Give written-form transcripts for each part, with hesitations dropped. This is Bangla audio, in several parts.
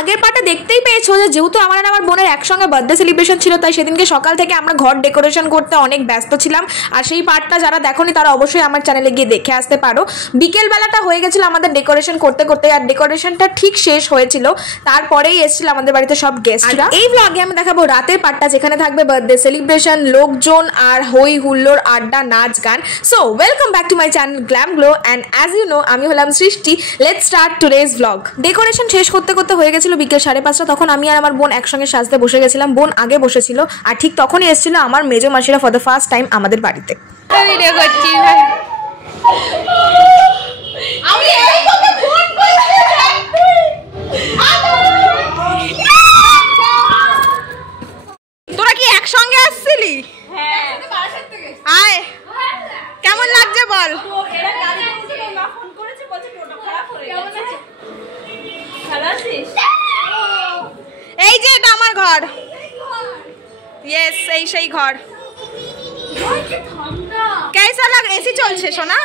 আগের পার্টে দেখতেই পেয়েছো যে যেহেতু আমার আর আমার বোনের একসঙ্গে বার্থডে সেলিব্রেশন ছিল, তাই সেদিনকে সকাল থেকে আমরা ঘর ডেকোরেশন করতে অনেক ব্যস্ত ছিলাম। আর সেই পার্টটা যারা দেখোনি তারা অবশ্যই আমার চ্যানেলে গিয়ে দেখে আসতে পারো। বিকেলবেলাটা হয়ে গেছিলো আমাদের ডেকোরেশন করতে করতে, আর ডেকোরেশনটা ঠিক শেষ হয়েছিল, তারপরেই এসেছিল আমাদের বাড়িতে সব গেস্টরা। এই ব্লগে আমি দেখাবো রাতের পার্টটা, যেখানে থাকবে বার্থডে সেলিব্রেশন, লোকজন আর হই হুল্লোর, আড্ডা, নাচ, গান। So welcome back to my channel glam glow, and as you know আমি হলাম সৃষ্টি। Let's start today's vlog. Decoration শেষ করতে করতে হয়ে গেছিল বিকেল 5:30। তখন আমি আর আমার বোন একসঙ্গে সাজতে বসে গেছিলাম। বোন আগে বসেছিল, আর ঠিক তখনই এসেছিল আমার মেজো মাসিরা ফর দ্য ফার্স্ট টাইম আমাদের বাড়িতে। তোরা কি একসঙ্গে আসছিলি? আয়, কেমন লাগছে বল? এই যে এটা আমার ঘর। ইয়েস, এই সেই ঘর। कैसा लग? एसी চলছে সোনা?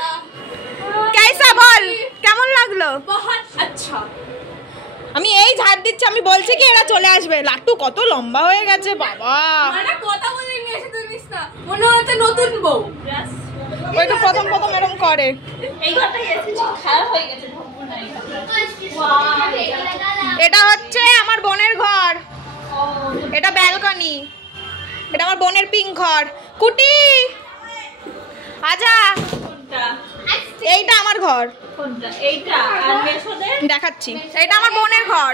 कैसा বল, কেমন লাগলো? আচ্ছা। আমি এই ঝাড় দিচ্ছি, আমি বলছি কি এরা চলে আসবে। লাট্টু কত লম্বা হয়ে গেছে বাবা। মানে কথা বলে নিয়ে এসে তুমি মিস না, মনে হচ্ছে নতুন বউ। ওই তো প্রথম এরকম করে। এই ঘরটা এসি খারাপ হয়ে গেছে, এটা হচ্ছে আমার বোনের ঘর, এটা ব্যালকনি, এটা আমার বোনের পিঙ্ক ঘর। কুটি আজা, এইটা আমার ঘর। কোনটা? এইটা আর মেশোদের দেখাচ্ছি, এটা আমার বোনের ঘর।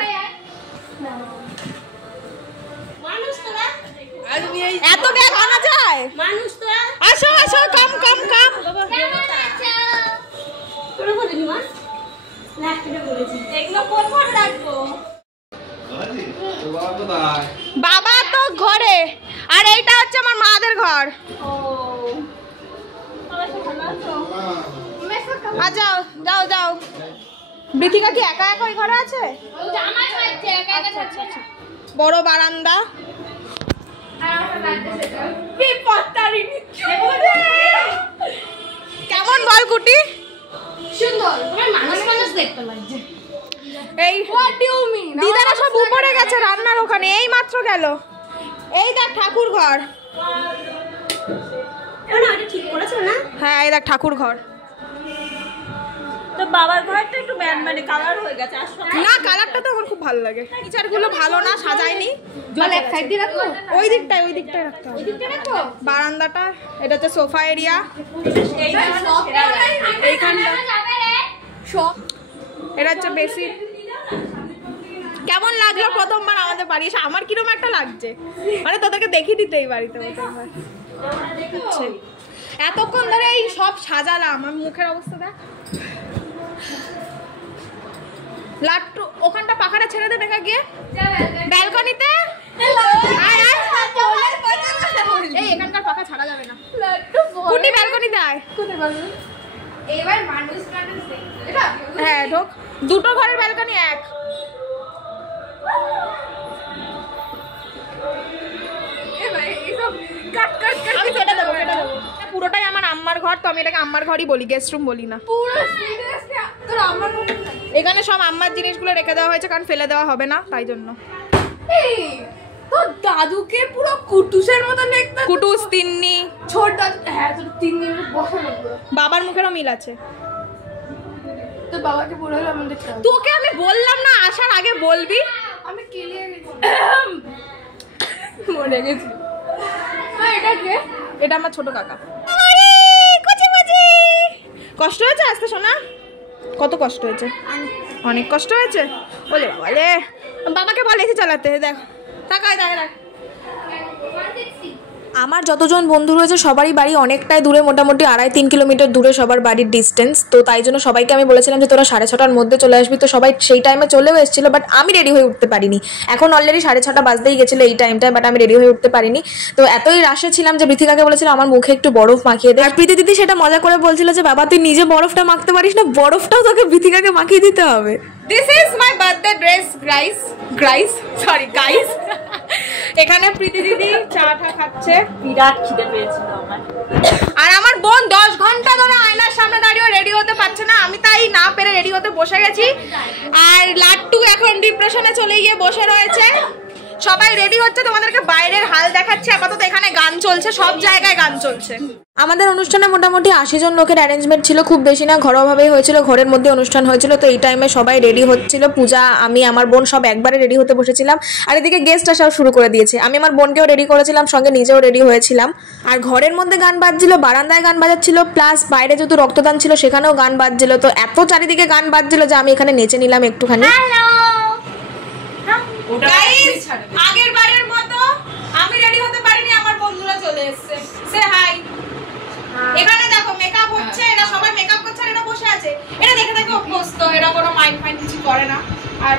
মানুষ তোরা এত ব্যাগ আনা যায়? মানুষ তোরা আসো আসো, কাম কাম কাম। কেমন আছো? তোরা বলিনি মা, লাস্টে বলেছি এগুলো কোন ঘরে রাখবো? বাবা তো ঘরে, আর এইটা হচ্ছে আমার মাদের ঘর। ও যাও যাও যাও। বৃথিকা কি একা একা ওই ঘরে আছে? জামাই হচ্ছে একা একা থাকছে। বড় বারান্দা। আর আমরা লাগতে সেটা বিপত্তারি নিচ্ছে। কেমন বল কুটি? সুন্দর, তোমার মানুষ দেখতে লাগছে। এই হোয়াট ডু ইউ মিন? দিদারা সব উপরে গেছে রান্নার ওখানে, এই মাত্র গেল। এই দেখ ঠাকুর ঘর। না এটা ঠিক করেছো না? হ্যাঁ এই দেখ ঠাকুর ঘর। তো বাবার ঘরটা একটু মানে কালার হয়ে গেছে। না, কালারটা তো আমার খুব ভালো লাগে। টিচার গুলো ভালো না, সাজায়নি। জল এক সাইড দিয়ে রাখো, ওই দিকটায় রাখতে হবে। ওই দিকটা রাখো। বারান্দাটা, এটা হচ্ছে সোফা এরিয়া। এইখানটা সব এটা হচ্ছে বেশি। কেমন লাগলো প্রথমবার আমাদের বাড়ি এসে? আমার কিরকম একটা লাগছে, মানে তোদেরকে দেখিয়ে দিতে এই বাড়িতে প্রথমবার। এতক্ষণ ধরে এই সব সাজালাম, আমার মুখের অবস্থা দেখ। লাট্টু ওখানটা পাখাটা ছেড়ে দে, দেখা গিয়ে ব্যালকনিতে। এই এখানকার পাখা ছাড়া যাবে না। কুটি ব্যালকনিতে আয়। এবার মানুষ এটা হ্যাঁ ঢোক। দুটো ঘরের ব্যালকনি এক। আমি কেটে দেবো, কেটে দেবো। পুরোটাই আমার আম্মার ঘর, তো আমি এটাকে আম্মার ঘরই বলি, গেস্ট রুম বলি না। পুরো সিরিয়াসলি তোর আমার এখানে সব আম্মার জিনিসগুলো রেখে দেওয়া হয়েছে, কারণ ফেলে দেওয়া হবে না, তাই জন্য। এই তো দাদুকে পুরো কুটুসের মতো দেখতে। কুটুস, তিন্নি, ছোট দাদু। হ্যাঁ তোর 3 মিনিট বসানো। বাবার মুখেরও মিল আছে। তো বাবাকে বলে হলো আমি দেখতে। তোকে আমি বললাম না আসার আগে বলবি। আমি কেলিয়ে গেছি, মরে গেছি। এটা কে? এটা আমার ছোট কাকা। কষ্ট হয়েছে আসতে শোনা? কত কষ্ট হয়েছে? অনেক কষ্ট হয়েছে। বলে বলে বাবাকে বলে এসে চালাতে। দেখ তাকায়, দেখ। আমার যতজন বন্ধু রয়েছে সবারই বাড়ি অনেকটাই দূরে, মোটামুটি 2.5-3 কিলোমিটার দূরে সবার বাড়ির ডিস্টেন্স। তো তাই জন্য সবাইকে আমি বলেছিলাম যে তোরা 6:30টার মধ্যে চলে আসবি। তো সবাই সেই টাইমে চলেও এসেছিলো, বাট আমি রেডি হয়ে উঠতে পারিনি। এখন অলরেডি 6:30 বাজতেই গেছিলো এই টাইমটায়, বাট আমি রেডি হয়ে উঠতে পারিনি। তো এতই রাশে ছিলাম যে বৃথিকাকে বলেছিলাম আমার মুখে একটু বরফ মাখিয়ে দে। আর প্রীতি দিদি সেটা মজা করে বলছিল যে বাবা তুই নিজে বরফটা মাখতে পারিস না, বরফটাও তোকে বৃথিকাকে মাখিয়ে দিতে হবে। This is my birthday dress guys. এখানে প্রীতি দিদি চা খাচ্ছে, বিরাট খিদে পেয়েছিল আমার। আর আমার বোন 10 ঘন্টা ধরে আয়নার সামনে দাঁড়িয়ে রেডি হতে পারছে না, আমি তাই না পেরে রেডি হতে বসে গেছি। আর লাট্টু এখন ডিপ্রেশনে চলে গিয়ে বসে রয়েছে। সবাই রেডি হচ্ছে, তোমাদেরকে বাইরের হাল দেখাচ্ছে। আপাতত এখানে গান চলছে, সব জায়গায় গান চলছে। আমাদের অনুষ্ঠানে মোটামুটি 80 জন লোকের অ্যারেঞ্জমেন্ট ছিল, খুব বেশি না, ঘরোয়াভাবেই হয়েছিল, ঘরের মধ্যে অনুষ্ঠান হয়েছিল। তো এই টাইমে সবাই রেডি হচ্ছিল, পূজা, আমি, আমার বোন সব একবারে রেডি হতে বসেছিলাম। আর এদিকে গেস্ট আসাও শুরু করে দিয়েছে। আমি আমার বোনকেও রেডি করেছিলাম, সঙ্গে নিজেও রেডি হয়েছিলাম। আর ঘরের মধ্যে গান বাজছিল, বারান্দায় গান বাজাচ্ছিল, প্লাস বাইরে যেহেতু রক্তদান ছিল সেখানেও গান বাজছিল। তো এত চারিদিকে গান বাজছিল যে আমি এখানে নেচে নিলাম একটুখানি। আগের বারের মতো আমি রেডি হতে পারিনি, আমার বন্ধুরা চলে এসেছে। সে হাই। এখানে দেখো মেকআপ হচ্ছে, এরা সবাই মেকআপ করছে, এরা বসে আছে। এরা দেখে দেখে অভ্যস্ত, এরা কোনো মাইন্ড কিছু করে না। আর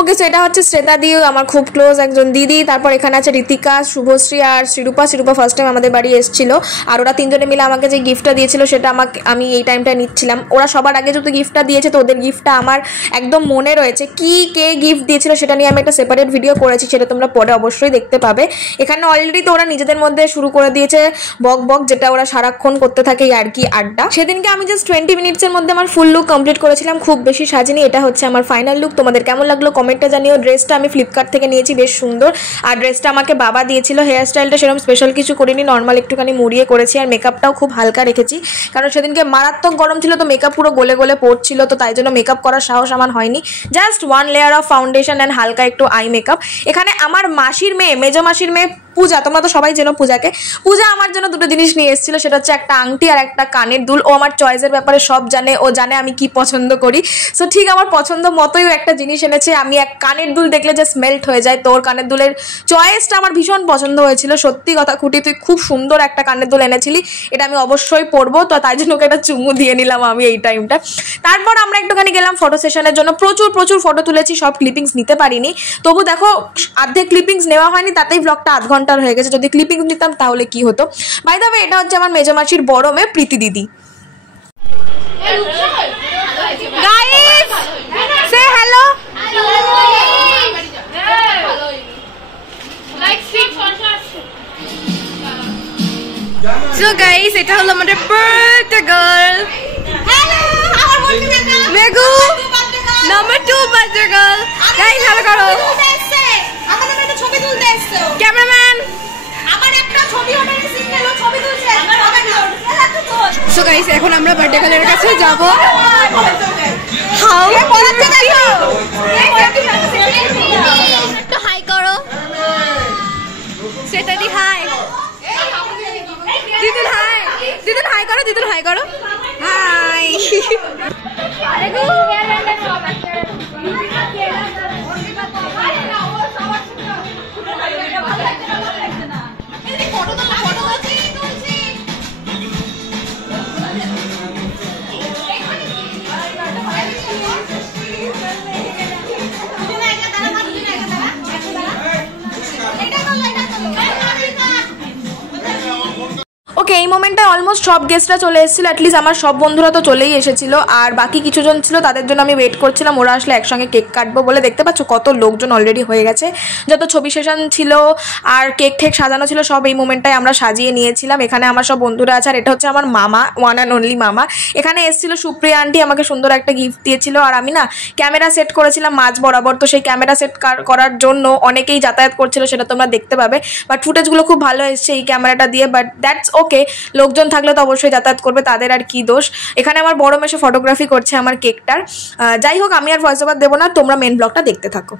ওকে, সো এটা হচ্ছে শ্রেতা দি, আমার খুব ক্লোজ একজন দিদি। তারপর এখানে আছে ঋতিকা, শুভশ্রী আর শ্রীরূপা। শ্রীরূপা ফার্স্ট টাইম আমাদের বাড়ি এসেছিল। আর ওরা তিনজনে মিলে আমাকে যে গিফটটা দিয়েছিল সেটা আমি এই টাইমটা নিচ্ছিলাম। ওরা সবার আগে যেহেতু গিফটটা দিয়েছে তো ওদের গিফটটা আমার একদম মনে রয়েছে। কে গিফট দিয়েছিল সেটা নিয়ে আমি একটা সেপারেট ভিডিও করেছি, সেটা তোমরা পরে অবশ্যই দেখতে পাবে। এখানে অলরেডি তো ওরা নিজেদের মধ্যে শুরু করে দিয়েছে বক, যেটা ওরা সারাক্ষণ করতে থাকে আর কি আড্ডা। সেদিনকে আমি জাস্ট 20 মিনিটসের মধ্যে আমার ফুল লুক কমপ্লিট করেছিলাম, খুব বেশি সাজিনি। এটা হচ্ছে আমার ফাইনাল লুক। তোমাদের কেমন লাগলো কমেন্টটা জানিও। ড্রেসটা আমি ফ্লিপকার্ট থেকে নিয়েছি, বেশ সুন্দর। আর ড্রেসটা আমাকে বাবা দিয়েছিল। হেয়ার স্টাইলটা সেরকম স্পেশাল কিছু করিনি, নর্মাল একটুখানি মুড়িয়ে করেছি। আর মেকআপটাও খুব হালকা রেখেছি, কারণ সেদিনকে মারাত্মক গরম ছিল, তো মেকআপ পুরো গলে গলে পড়ছিল, তো তাই জন্য মেকআপ করার সাহস আমার হয়নি। Just 1 layer of foundation and হালকা একটু আই মেকআপ। এখানে আমার মাসির মেয়ে, মেজো মাসির মেয়ে পূজা, তোমরা তো সবাই চেনো পূজাকে। পূজা আমার জন্য দুটো জিনিস নিয়ে এসেছিল, সেটা হচ্ছে একটা আংটি আর একটা কানের দুল। ও আমার চয়েসের ব্যাপারে সব জানে, ও জানে আমি কি পছন্দ করি। সো ঠিক আমার পছন্দ মতোই একটা জিনিস এনেছে। আমি এক কানের দুল দেখলে যে স্মেল্ট হয়ে যায়, তো ওর কানের দুলের চয়েসটা আমার ভীষণ পছন্দ হয়েছিল। সত্যি কথা খুঁটি, তুই খুব সুন্দর একটা কানের দুল এনেছিলি, এটা আমি অবশ্যই পরবো। তো তাই জন্য ওকে একটা চুমু দিয়ে নিলাম আমি এই টাইমটা। তারপর আমরা একটুখানি গেলাম ফটো সেশনের জন্য। প্রচুর ফটো তুলেছি, সব ক্লিপিংস নিতে পারিনি। তবু দেখো অর্ধেক ক্লিপিংস নেওয়া হয়নি, তাতেই ব্লগটা আধ ঘন্টার হয়ে গেছে। যদি ক্লিপিংস নিতাম তাহলে কি হতো। বাই দ্য ওয়ে, এটা হচ্ছে আমার মেজো মাসির বড় মেয়ে প্রীতি দিদি। গাইস সে হ্যালো। সো গাইস, এটা হলো আমাদের বার্থডে গার্ল। হ্যালো, আমার বন্ধু Meghu, number 2 birthday girl. Guys hello করো। আমাদের একটা ছবি তুলতে এসেছো। ক্যামেরাম্যান, আমার একটা ছবি ওঠার সিগন্যাল, ছবি তুলছে। সো গাইস, এখন আমরা বার্থডে গার্লের কাছে যাব। হাউ বলতে দেখো, একটু হাই করো। সেটা দি হাই। দিদুন হাই, দিদুন হাই করো, দিদুন হাই করো। হাই। ওকে, এই মোমেন্টটায় অলমোস্ট সব গেস্টরা চলে এসেছিল। অ্যাটলিস্ট আমার সব বন্ধুরা তো চলেই এসেছিল, আর বাকি কিছুজন ছিল, তাদের জন্য আমি ওয়েট করছিলাম। ওরা আসলে একসঙ্গে কেক কাটবো বলে। দেখতে পাচ্ছ কত লোকজন অলরেডি হয়ে গেছে। যত ছবি সেশন ছিল আর কেক ঠেক সাজানো ছিল সব এই মোমেন্টটায় আমরা সাজিয়ে নিয়েছিলাম। এখানে আমার সব বন্ধুরা আছে, আর এটা হচ্ছে আমার মামা, ওয়ান অ্যান্ড অনলি মামা। এখানে এসেছিল সুপ্রিয়া আন্টি, আমাকে সুন্দর একটা গিফট দিয়েছিল। আর আমি না ক্যামেরা সেট করেছিলাম মাঝ বরাবর, তো সেই ক্যামেরা সেট করার জন্য অনেকেই যাতায়াত করছিল, সেটা তোমরা দেখতে পাবে। বাট ফুটেজগুলো খুব ভালো এসছে এই ক্যামেরাটা দিয়ে। বাট দ্যাটস ওকে, লোকজন থাকলে তো অবশ্যই যাতায়াত করবে, তাদের আর কি দোষ। এখানে আমার বড় মেশে ফটোগ্রাফি করছে আমার কেকটার। যাই হোক, আমি আর ভয়েস ওভার দেবো না, তোমরা মেন ব্লগটা দেখতে থাকো।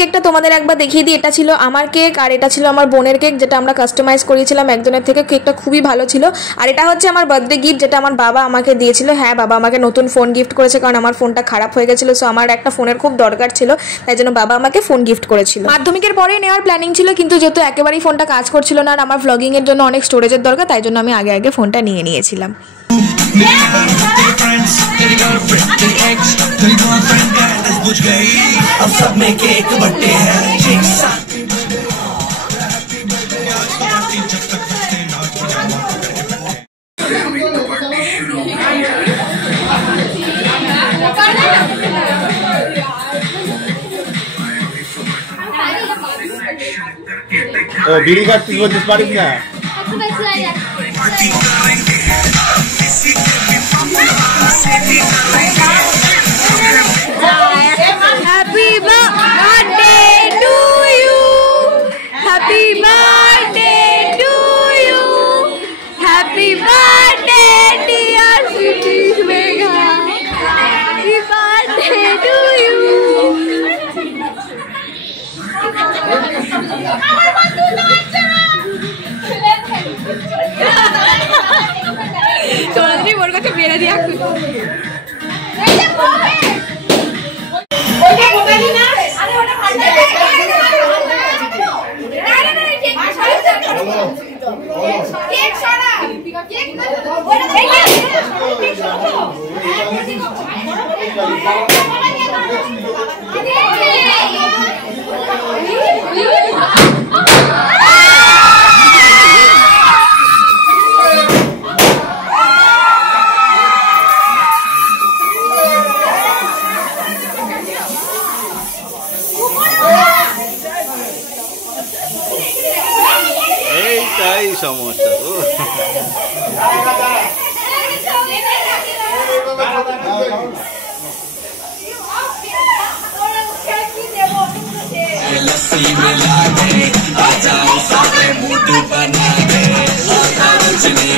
কেকটা তোমাদের একবার দেখিয়ে দিই। এটা ছিল আমার কেক আর এটা ছিল আমার বোনের কেক, যেটা আমরা কাস্টমাইজ করিয়েছিলাম একজনের থেকে। কেকটা খুবই ভালো ছিল। আর এটা হচ্ছে আমার বার্থডে গিফট, যেটা আমার বাবা আমাকে দিয়েছিল। হ্যাঁ, বাবা আমাকে নতুন ফোন গিফট করেছে, কারণ আমার ফোনটা খারাপ হয়ে গেছিলো। সো আমার একটা ফোনের খুব দরকার ছিল, তাই জন্য বাবা আমাকে ফোন গিফট করেছিল। মাধ্যমিকের পরে নেওয়ার প্ল্যানিং ছিল, কিন্তু যেহেতু একেবারেই ফোনটা কাজ করছিল না আর আমার ভ্লগিং এর জন্য অনেক স্টোরেজের দরকার, তাই জন্য আমি আগে আগে ফোনটা নিয়ে নিয়েছিলাম। ও বিড়ি কাটছিস বলছিস, পারিস না? Happy birthday to you. Happy birthday to you. Happy birthday dear sweetie Megha. Happy birthday to you. Chowdhury ওর কাছে বেড়ে দিয়া এইটাই সমস্যা। लस्सी मिला दे आ जाओ सारे मूड बना दे Rajni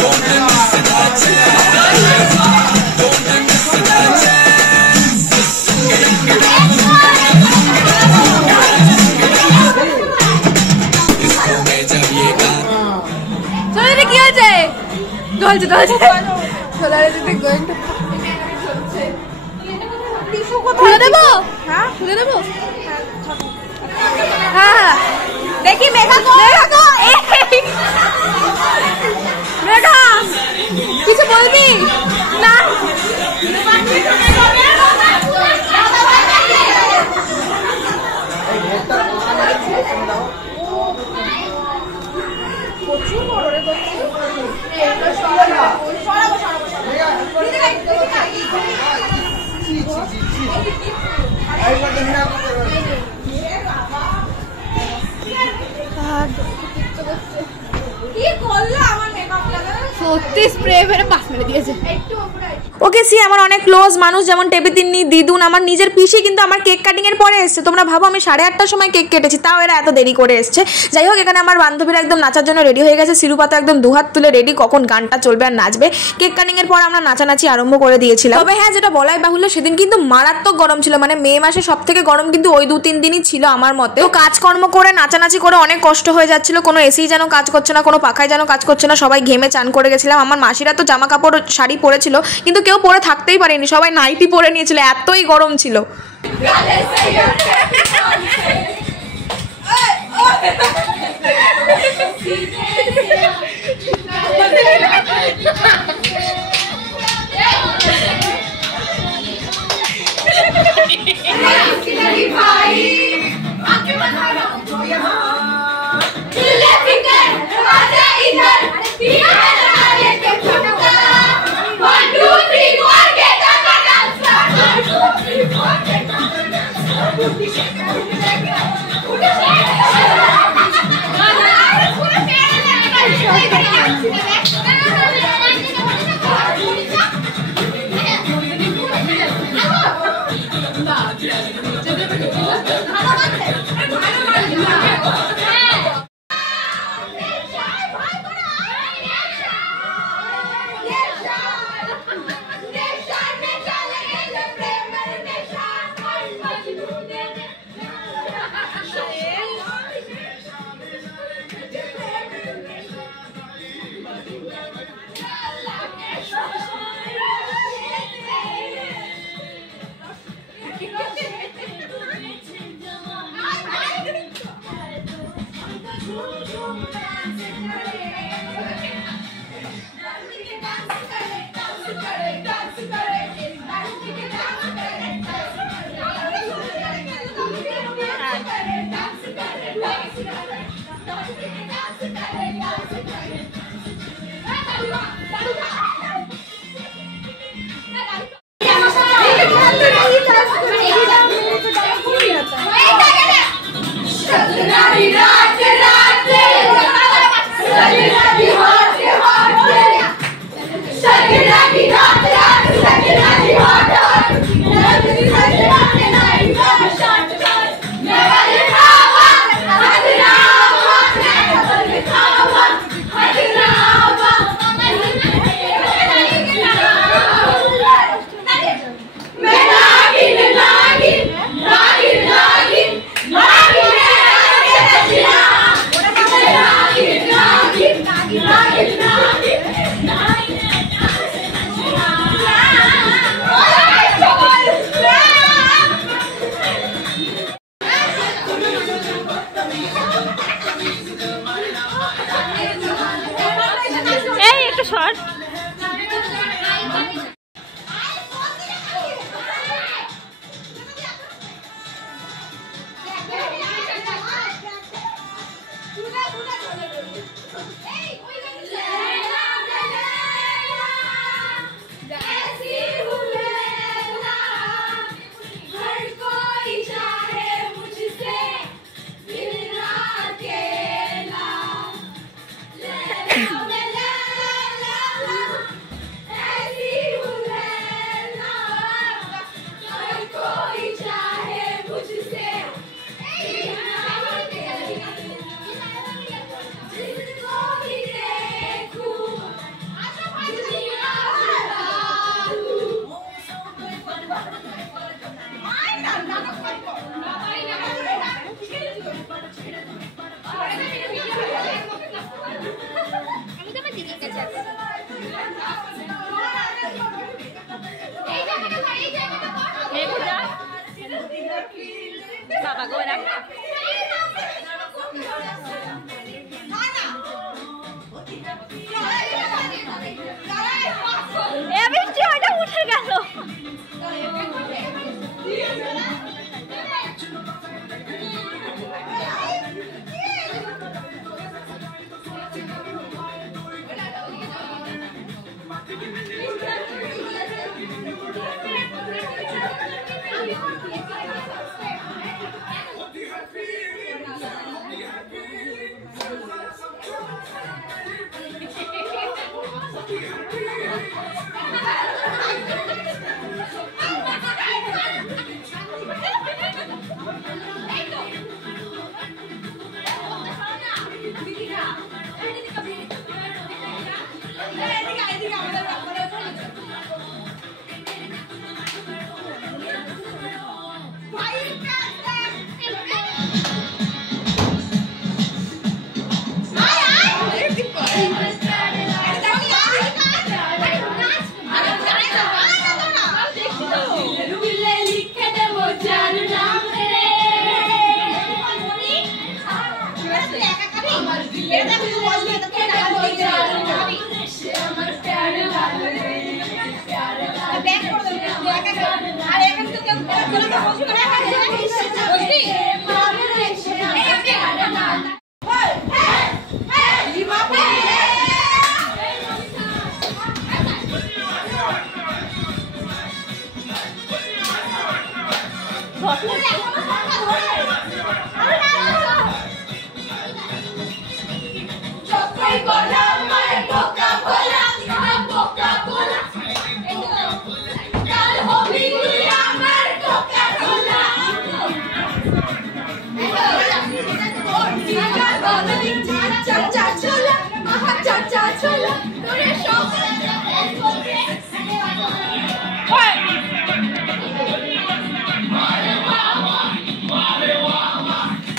don't miss the chance don't miss the chance इसको मैं जब ये চৌধুরী কি হয়েছে? চলছে খুলে দেবো? হ্যাঁ খুলে দেবো। হ্যাঁ দেখি মেঘা কিছু বলবি না? সত্যি স্প্রে মেরে পাস মেরে দিয়েছে। ওকে সি আমার অনেক ক্লোজ মানুষ, যেমন টেপিতিন্নি, দিদুন, আমার নিজের পিসি কিন্তু আমার কেক কাটিং এর পরে এসছে। তোমরা ভাবো আমি 8:30টার সময় কেক কেটেছি, তাও এরা এত দেরি করে এসছে। যাই হোক, এখানে আমার বান্ধবীরা একদম নাচার জন্য রেডি হয়ে গেছে। শিরুপাতা একদম দুহাত তুলে রেডি, কখন গানটা চলবে আর নাচবে। কেক কাটিং এর পর আমরা নাচানাচি আরম্ভ করে দিয়েছিলাম। তবে হ্যাঁ, যেটা বলাই বাহুল্য, সেদিন কিন্তু মারাত্মক গরম ছিল। মানে মে মাসে সব থেকে গরম কিন্তু ওই 2-3 দিনই ছিল আমার মতে। তো কাজকর্ম করে নাচানাচি করে অনেক কষ্ট হয়ে যাচ্ছিল। কোনো এসি যেন কাজ করছে না, কোনো পাখায় যেন কাজ করছে না, সবাই ঘেমে চান করে গেছিলাম। আমার মাসিরা তো জামা কাপড় শাড়ি পরেছিল, কিন্তু কেউ পরে থাকতেই পারেনি, সবাই নাইটি পরে নিয়েছিল, এতই গরম ছিল।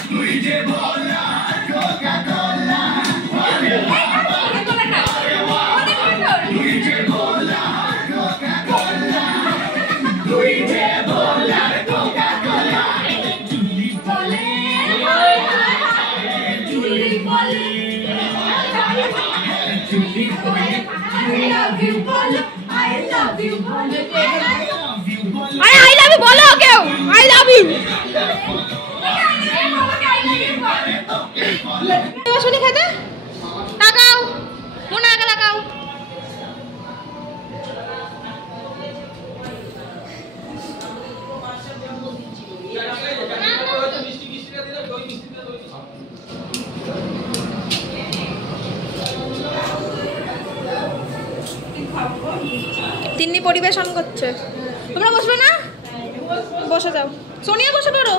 Luigi Bolla, Coca-Cola, I love you বলো কেউ, আই লাভ ইউ। শুনি খেতে তাকাও, মনে আগে লাগাও। তিন্নি পরিবেশন করছে, তোমরা বসবে না? বসে যাও, সোনিয়া বসে পড়ো,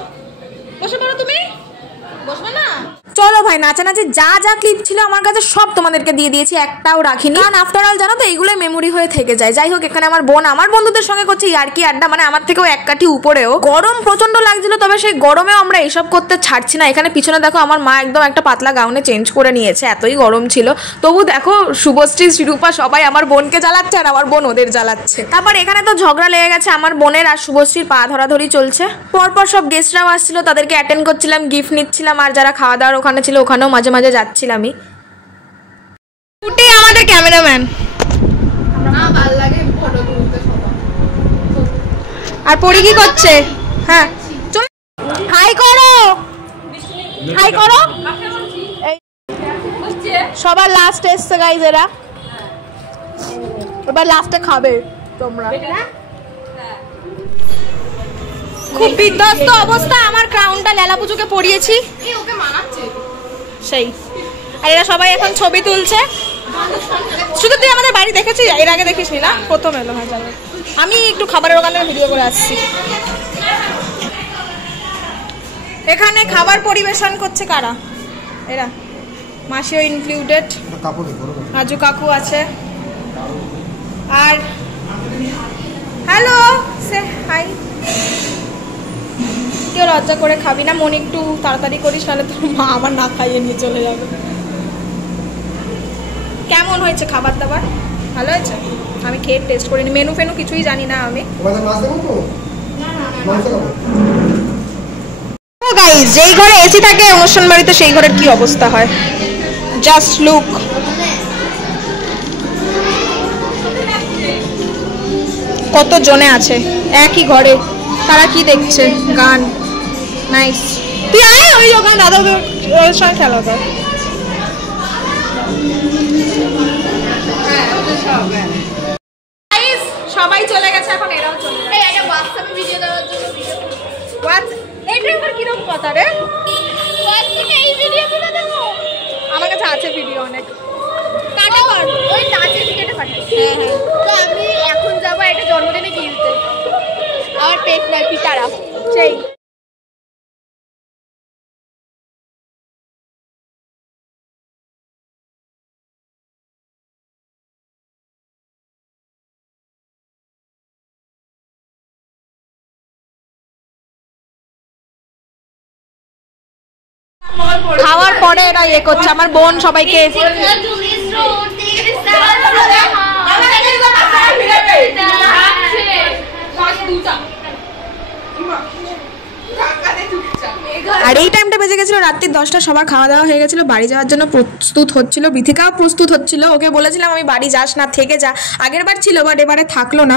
বসে পড়ো, তুমি বসবে না? চলো ভাই, নাচানাচি যা যা ক্লিপ ছিল আমার কাছে সব তোমাদেরকে দিয়ে দিয়েছি, একটাও রাখিনি, কারণ আফটার অল জানো তো এইগুলো মেমোরি হয়ে থেকে যায়। যাই হোক, এখানে আমার বোন আমার বন্ধুদের সঙ্গে করছে ইয়ার্কি আড্ডা, মানে আমার থেকেও এক কাঠি উপরেও। গরম প্রচন্ড লাগছিল, তবে সেই গরমেও আমরা এইসব করতে ছাড়ছি না। এখানে পিছনে দেখো আমার মা একদম একটা পাতলা গাউনে চেঞ্জ করে নিয়েছে, এতই গরম ছিল। তবু দেখো শুভশ্রী, শিরূপা সবাই আমার বোনকে জ্বালাচ্ছে আর আমার বোন ওদের জ্বালাচ্ছে। তারপর এখানে তো ঝগড়া লেগে গেছে আমার বোনের আর শুভশ্রীর, পা ধরাধরি চলছে। পরপর সব গেস্টরাও আসছিল, তাদেরকে অ্যাটেন্ড করছিলাম, গিফট নিচ্ছিলাম, আর যারা খাওয়া দাওয়ার ওখানে ছিল ওখানেও মাঝে মাঝে যাচ্ছিলামই। কুটি আমাদের ক্যামেরাম্যান, আর পরি কি করছে? হ্যাঁ চল, হাই করো, হাই করো। সবার লাস্ট এসছে গাইজ, এরা এবার লাস্টে খাবে তোমরা। খুব বিধ্বস্ত অবস্থা, আমার ক্রাউনটা লেলা পুজোকে পরিয়েছি, সেই। আর এরা সবাই এখন ছবি তুলছে। শুধু তুই আমাদের বাড়ি দেখেছিস, এর আগে দেখিস নি না? প্রথম এলো। হ্যাঁ চলো, আমি একটু খাবারের ওখানে ভিডিও করে আসছি। এখানে খাবার পরিবেশন করছে কারা? এরা, মাসিও ইনক্লুডেড, রাজু কাকু আছে, আর হ্যালো সে হাই। কেউ লজ্জা করে খাবি না, মনে একটু তাড়াতাড়ি করিস, নাহলে তোর মা আমার না খাইয়ে নিয়ে চলে যাবে। কেমন হয়েছে খাবার দাবার? ভালো হয়েছে? আমি খেয়ে টেস্ট করিনি, মেনু ফেনু কিছুই জানি না আমি। ও গাইস, যেই ঘরে এসি থাকে অনুষ্ঠান বাড়িতে, সেই ঘরের কি অবস্থা হয়, জাস্ট লুক। কত জনে আছে একই ঘরে, তারা কি দেখছে? গান। নাইস, তুই আয় ওই ওখানে দাদা ওর সঙ্গে খেলা কর। সবাই চলে গেছে, এখন এরাও চলে যাবে। এটা হোয়াটসঅ্যাপে ভিডিও দেওয়ার জন্য এইটা আবার কিরকম কথা রে? হোয়াটসঅ্যাপে এই ভিডিওগুলো দেবো, আমার কাছে আছে ভিডিও অনেক। কাটা কর, ওই নাচের ভিডিওটা পাঠাই। হ্যাঁ হ্যাঁ, তো আমি এখন যাবো একটা জন্মদিনে গিফট, আমার পেট না পিটারা, সেই। খাওয়ার পরে এরা ইয়ে করছে, আমার বোন সবাইকে। আর এই টাইমটা বেজে গেছিল রাত্রি 10টা, সবার খাওয়া দাওয়া হয়ে গেছিল, বাড়ি যাওয়ার জন্য প্রস্তুত হচ্ছিল, বিথিকাও প্রস্তুত হচ্ছিল। ওকে বলেছিলাম আমি বাড়ি যাস না, থেকে যা। আগের বার ছিল বাট এবারে থাকলো না।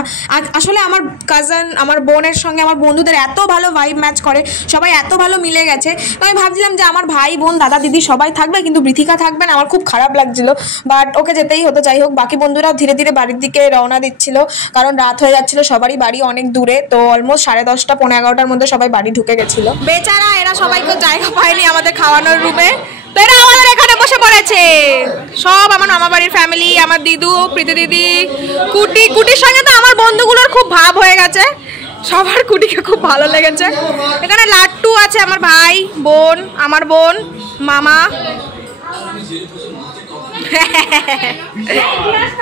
আসলে আমার কাজিন, আমার বোনের সঙ্গে আমার বন্ধুদের এত ভালো ভাইব ম্যাচ করে, সবাই এত ভালো মিলে গেছে। তো আমি ভাবছিলাম যে আমার ভাই বোন দাদা দিদি সবাই থাকবে, কিন্তু বৃথিকা থাকবে না। আমার খুব খারাপ লাগছিল, বাট ওকে যেতেই হতো। যাই হোক, বাকি বন্ধুরাও ধীরে ধীরে বাড়ির দিকে রওনা দিচ্ছিল, কারণ রাত হয়ে যাচ্ছিল, সবারই বাড়ি অনেক দূরে। তো অলমোস্ট 10:30 পৌনে 11টার মধ্যে সবাই বাড়ি ঢুকে গেছিল। বেচারা এরা সবাইকে জায়গা পায়নি আমাদের খাওয়ানোর রুমে, তো এরা আমাদের এখানে বসে পড়েছে। সব আমার মামা বাড়ির ফ্যামিলি, আমার দিদু, প্রীতি দিদি, কুটির সঙ্গে তো আমার বন্ধুগুলোর খুব ভাব হয়ে গেছে, সবার কুটিকে খুব ভালো লেগেছে। এখানে লাট্টু আছে, আমার ভাই, বোন, আমার বোন, মামা।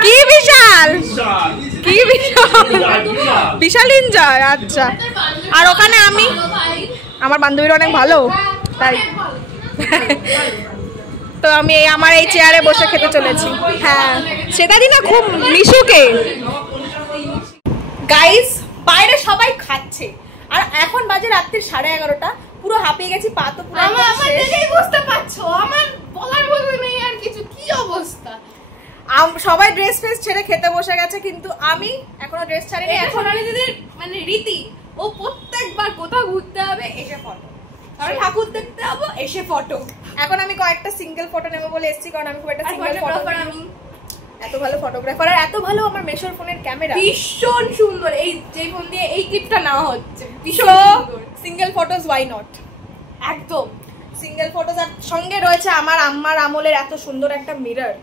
কি বিশাল, কি বিশাল, বিশাল এনজয়। আচ্ছা, আর ওখানে আমি, আমার বান্ধবীরা অনেক ভালো, তাই তো আমি আমার এই চেয়ারে বসে খেতে চলেছি। হ্যাঁ, সেটা দিন না খুব মিশুকে। গাইস, বাইরে সবাই খাচ্ছে, আর এখন বাজে রাত্রি 11:30, পুরো হাঁপিয়ে গেছি, পা তো পুরো আমার দেখেই বুঝতে পারছো, আমার বলার বলতে নেই আর কিছু, কি অবস্থা। সবাই ড্রেস ফ্রেস ছেড়ে খেতে বসে গেছে, কিন্তু আমি এখনো ড্রেস ছাড়িনি। এখন আমি যদি মানে রীতি, ও প্রত্যেকবার কোথাও ঘুরতে হবে এসে ফটো, আর ঠাকুর দেখতে যাবো এসে ফটো। এখন আমি কয়েকটা সিঙ্গেল ফটো নেবো বলে এসেছি, কারণ আমি খুব একটা সিঙ্গেল ফটো, আমি এত ভালো ফটোগ্রাফার আর এত ভালো আমার মেশোর ফোনের ক্যামেরা, ভীষণ সুন্দর। এই যে ফোন দিয়ে এই ক্লিপটা নেওয়া হচ্ছে ভীষণ সুন্দর। সিঙ্গেল ফটোজ ওয়াই নট, একদম সিঙ্গেল ফটোজ। আর সঙ্গে রয়েছে আমার আম্মার আমলের এত সুন্দর একটা মিরর,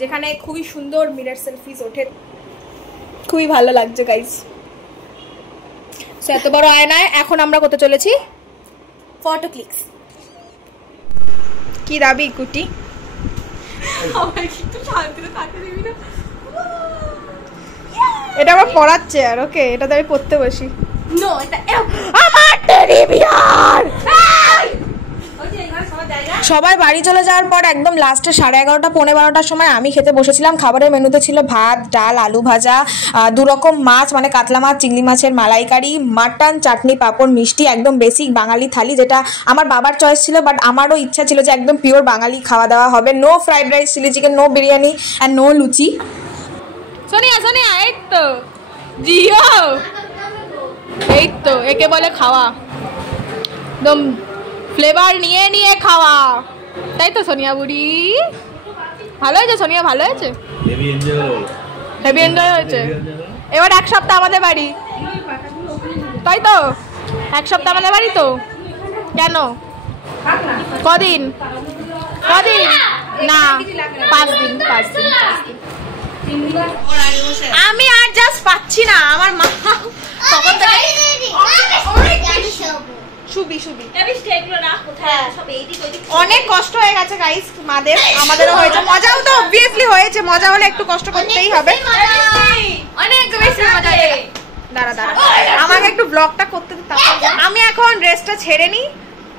যেখানে খুবই সুন্দর মিরর সেলফিস ওঠে, খুবই ভালো লাগছে গাইস। সো এত বড় আয়নায় এখন আমরা করতে চলেছি ফটো ক্লিকস। কি দাবি কুটি? আমার কিন্তু শান্তিতে থাকতে দিবি না। এটা আমার পড়াচ্ছে আর ওকে, এটাতে আমি পড়তে বসি। নো, এটা আমার টেডি বিয়ার। সবাই বাড়ি চলে যাওয়ার পর একদম লাস্টে 11:30 পৌনে 12টার সময় আমি খেতে বসেছিলাম। খাবারের মেনুতে ছিল ভাত, ডাল, আলু ভাজা, 2 রকম মাছ মানে কাতলা মাছ, চিংড়ি মাছের মালাইকারি, মাটন, চাটনি, পাঁপড়, মিষ্টি, একদম বেসিক বাঙালি থালি, যেটা আমার বাবার চয়েস ছিল, বাট আমারও ইচ্ছা ছিল যে একদম পিওর বাঙালি খাওয়া দাওয়া হবে। No fried rice, chilli chicken, no biryani and no luchi. Sonia Sonia, এই তো জিও, এই তো একে বলে খাওয়া, একদম ফ্লেভার নিয়ে নিয়ে খাওয়া, তাই তো সোনিয়া বুড়ি? ভালো হয়েছে সোনিয়া, ভালো হয়েছে, হেভি এনজয় হয়েছে। এবার 1 সপ্তাহ আমাদের বাড়ি, তাই তো? 1 সপ্তাহ আমাদের বাড়ি তো? কেন? কদিন কদিন? না 5 দিন, 5 দিন। আমি আর জাস্ট পাচ্ছি না, আমার মা তখন থেকে অনেক কষ্ট হয়ে গেছে গাইস মাদের, আমাদেরও হয়েছে, মজাও তো অবভিয়াসলি হয়েছে, মজা হলে একটু কষ্ট করতেই হবে। অনেক বেশি মজা হবে। দাঁড়া দাঁড়া, আমাকে একটু ব্লগটা করতে দিতে। আমি এখন ড্রেসটা ছেড়ে নিই,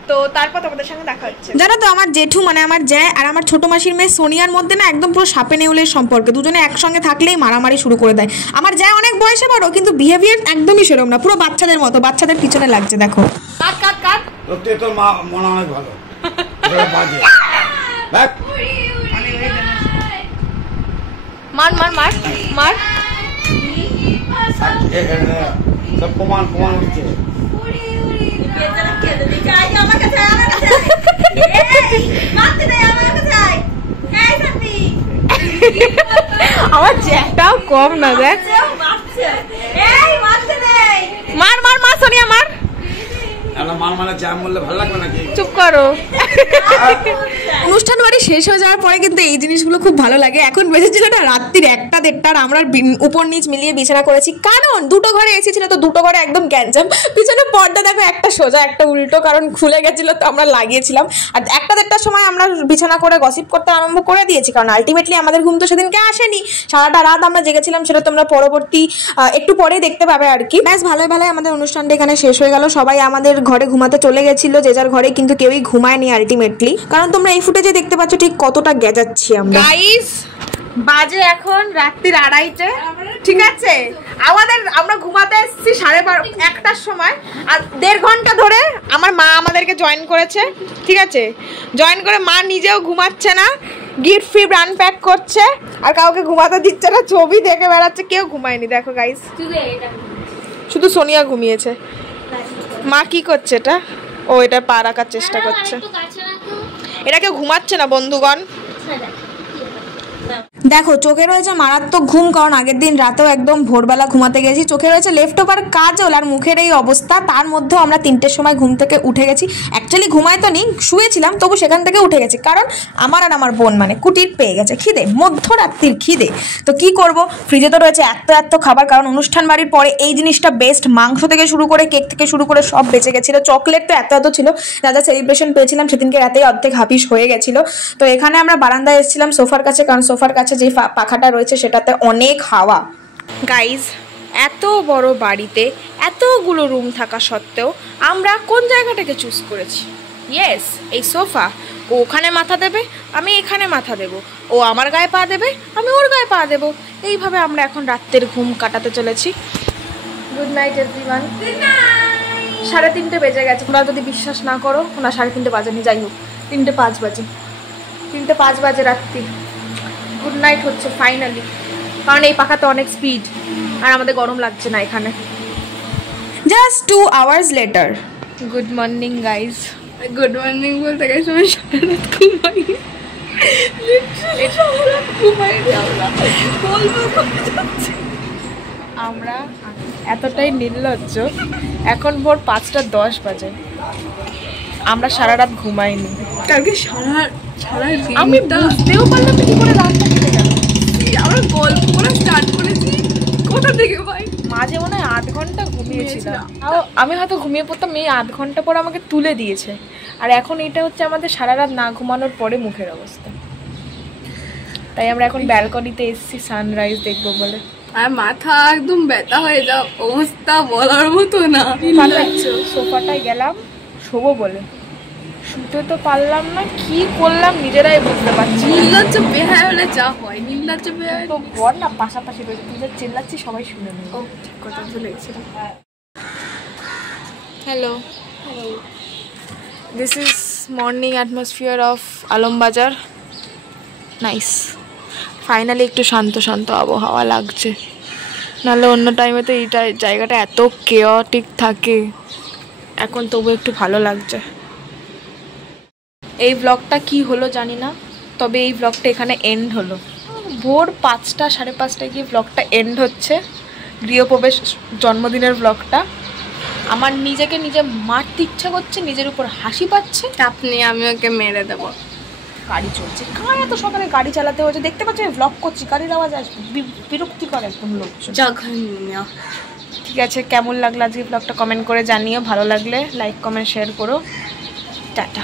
তো তারপর তোমাদের সঙ্গে দেখা হচ্ছে। জানো তো আমার জেঠু মানে আমার জ্যায় আর আমার ছোট মাসির মেয়ে সোনিয়ার মধ্যে না একদম পুরো সাপে নেউলের সম্পর্ক, দুজনে একসঙ্গে থাকলেই মারামারি শুরু করে দেয়। আমার জ্যায় অনেক বয়সে বড়, কিন্তু বিহেভিয়ার একদমই সেরকম না, পুরো বাচ্চাদের মতো, বাচ্চাদের পিছনে লাগছে। দেখো কাট কাট কাট, সত্যি তোর মা মনে অনেক ভালো, বাজে মার মার মার মার, সব প্রমাণ হচ্ছে। আমার জ্যাটাও কম না, দেখ মার মার মার সোনিয়া মার। চুপ করো। অনুষ্ঠান বাড়ি শেষ হয়ে যাওয়ার পরে কিন্তু এই জিনিসগুলো খুব ভালো লাগে। এখন বেজেছিল না রাত্রির 1টা 1:30, আমরা উপর নিচ মিলিয়ে বিছানা করেছি, কারণ 2টো ঘরে এসি ছিল, তো 2টো ঘরে একদম গ্যাঞ্জাম। পিছনে পর্দা দেখো, একটা সোজা একটা উল্টো, কারণ খুলে গেছিল তো আমরা লাগিয়েছিলাম। আর 1টা 1:30টার সময় আমরা বিছানা করে গসিপ করতে আরম্ভ করে দিয়েছি, কারণ আলটিমেটলি আমাদের ঘুম তো সেদিনকে আসেনি, সারাটা রাত আমরা জেগেছিলাম, সেটা তোমরা পরবর্তী একটু পরেই দেখতে পাবে আর কি। ব্যাস ভালোই ভালোই আমাদের অনুষ্ঠানটা এখানে শেষ হয়ে গেল। সবাই আমাদের ঘরে ঘুমাতে চলে গেছিল যে যার ঘরে, কিন্তু কেউই ঘুমায়নি আলটিমেটলি, কারণ তোমরা এই ফুটেজে দেখতে পাচ্ছ ঠিক কতটা গেজাচ্ছি আমরা। গাইস বাজে এখন রাত্রির 2:30, ঠিক আছে? আমরা ঘুমাতে এসেছি 1:30টার সময়, আর 1.5 ঘন্টা ধরে আমার মা আমাদেরকে জয়েন করেছে, ঠিক আছে? জয়েন করে মা নিজেও ঘুমাচ্ছে না, গিফট ফিফট আনপ্যাক করছে, আর কাউকে ঘুমাতে দিচ্ছে না, ছবি দেখে বেড়াচ্ছে, কেউ ঘুমায়নি। দেখো গাইস, শুধু সোনিয়া ঘুমিয়েছে। মা কি করছে এটা? ও এটা পা রাখার চেষ্টা করছে, এটা কেউ ঘুমাচ্ছে না বন্ধুগণ। দেখো চোখে রয়েছে মারাত্মক ঘুম, কারণ আগের দিন রাতেও একদম ভোরবেলা ঘুমাতে গেছি। চোখে রয়েছে লেফট ওভার কাজল, আর মুখের এই অবস্থা। তার মধ্যেও আমরা 3টের সময় ঘুম থেকে উঠে গেছি। অ্যাকচুয়ালি ঘুমায় তো নি, শুয়েছিলাম, তবু সেখান থেকে উঠে গেছি, কারণ আমার আর আমার বোন মানে কুটির পেয়ে গেছে খিদে, মধ্যরাত্রির খিদে। তো কি করব, ফ্রিজে তো রয়েছে এত খাবার, কারণ অনুষ্ঠান বাড়ির পরে এই জিনিসটা বেস্ট। মাংস থেকে শুরু করে কেক থেকে শুরু করে সব বেঁচে গেছিলো। চকলেট তো এত ছিল, যা সেলিব্রেশন পেয়েছিলাম সেদিনকে রাতেই অর্ধেক হাফিস হয়ে গেছিলো। তো এখানে আমরা বারান্দায় এসেছিলাম সোফার কাছে, কারণ সোফার কাছে যে পাখাটা রয়েছে সেটাতে অনেক হাওয়া। গাইজ এত বড় বাড়িতে এতগুলো রুম থাকা সত্ত্বেও আমরা কোন জায়গাটাকে চুজ করেছি? ইয়েস, এই সোফা। ও ওখানে মাথা দেবে, আমি এখানে মাথা দেব, ও আমার গায়ে পা দেবে, আমি ওর গায়ে পা দেব। এইভাবে আমরা এখন রাত্রের ঘুম কাটাতে চলেছি। Good night everyone. 3:30 বেজে গেছে, তোমরা যদি বিশ্বাস না করো, না 3:30 বাজেনি, যাই হোক 3:05 বাজে, 3:05 বাজে রাত্রি। গুড নাইট হচ্ছে ফাইনালি, কারণ এই পাখাতে অনেক স্পিড আর আমাদের গরম লাগছে না এখানে। Just 2 hours later. Good morning guys. Good morning বলতে গেছি আমি সারা রাত ঘুমাই, আমরা এতটাই নির্লজ্জ, এখন ভোর 5:10 বাজে, আমরা সারা রাত ঘুমাইনি। কালকে সারা আমি বুঝতেও পারলাম না কি করে রাতটা কেটে গেল। আমরা গল্প করা স্টার্ট করেছি কোথা থেকে ভাই, মাঝে মনে হয় 8 ঘন্টা ঘুমিয়েছিলাম। আমি হয়তো ঘুমিয়ে পড়তাম, এই 8 ঘন্টা পর আমাকে তুলে দিয়েছে। আর এখন এটা হচ্ছে আমাদের সারা রাত না ঘুমানোর পরে মুখের অবস্থা। তাই আমরা এখন ব্যালকনিতে এসেছি সানরাইজ দেখবো বলে। আর মাথা একদম ব্যথা হয়ে যাও, অবস্থা বলার মতো না। সোফাটায় গেলাম শোবো বলে, শুতে তো পারলাম না, কি করলাম নিজেরাই বুঝতে পারছি। নির্লজ্জ বেহায় হলে যা হয়, নির্লজ্জ বেহায় তো বল না পাশাপাশি রয়েছে, তুই যা চেল্লাচ্ছিস সবাই শুনে নেবে। ও ঠিক কথা ভুলে গেছিলাম। Hello, this is morning atmosphere of Alambazar. Nice, finally একটু শান্ত শান্ত আবহাওয়া লাগছে, নাহলে অন্য টাইমে তো এইটা জায়গাটা এত কেওটিক থাকে, এখন তবু একটু ভালো লাগছে। এই ব্লগটা কি হলো জানি না, তবে এই ব্লগটা এখানে এন্ড হলো। ভোর 5টা 5:30টায় গিয়ে ব্লগটা এন্ড হচ্ছে, গৃহপ্রবেশ জন্মদিনের ব্লগটা। আমার নিজেকে নিজে মারতে ইচ্ছা করছে, নিজের উপর হাসি পাচ্ছে। আপনি আমি ওকে মেরে দেবো। গাড়ি চলছে, কার এত সকালে গাড়ি চালাতে হচ্ছে দেখতে পাচ্ছি, আমি ব্লগ করছি, গাড়ির আওয়াজ আসবে, বিরক্তিকর একদম লোকজন। জঘন্য। ঠিক আছে, কেমন লাগলো আজকে ব্লগটা কমেন্ট করে জানিও, ভালো লাগলে লাইক কমেন্ট শেয়ার করো, টাটা।